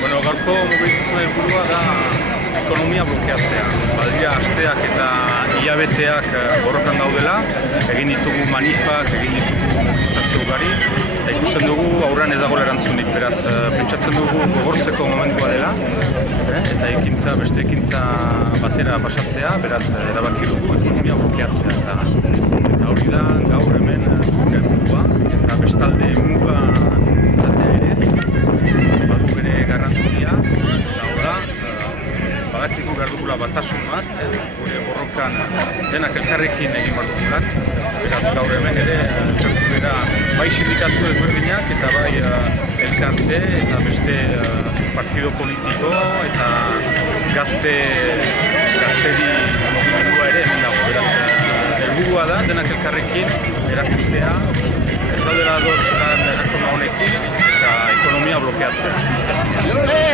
Bueno, gaurko mobilizazioa helburua da ekonomia blokeatzea. Badira asteak eta hilabeteak borrokan daudela, egin ditugu manifak, egin ditugu mobilizazio ugari, eta ikusten dugu aurrean ez dagoela erantzunik. Beraz, pentsatzen dugu gogortzeko momentua dela, eta beste ekintza batera pasatzea, beraz, erabaki dugu ekonomia blokeatzea. Eta hori da gaur hemen gure helburua, eta bestalde muga izatea ere, badu bere garrantzia, eta hor da, badakigu behar dugula batasun bat, gure borrokan denak elkarrekin egin behar dugulak, beraz gaur hemen ere gertu bai sindikatu ezberdinak eta bai elkarte eta beste partido politiko eta gazteri mugimendua ere hemen dago, beraz helburua da denak elkarrekin erakustea, ez daudela ados lan erreforma honekin eta ekonomia blokeatzea.